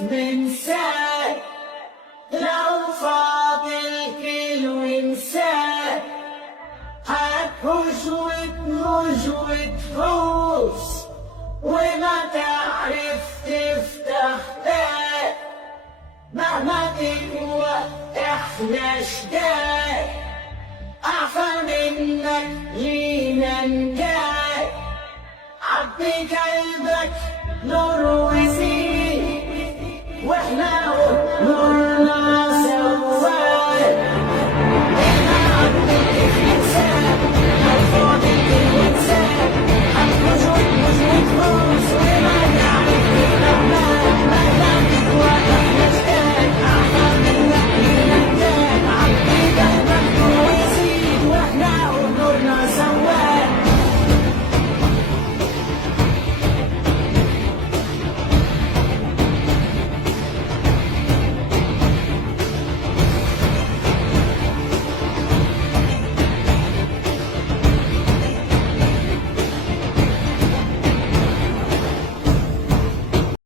منساك، لو فاضل كيلو انساك، هتهوش وتموج وتفوز وما تعرف تفتح باب، مهما تقوى احنا شداد، اعفى منك لينا نجاي، عبي قلبك نور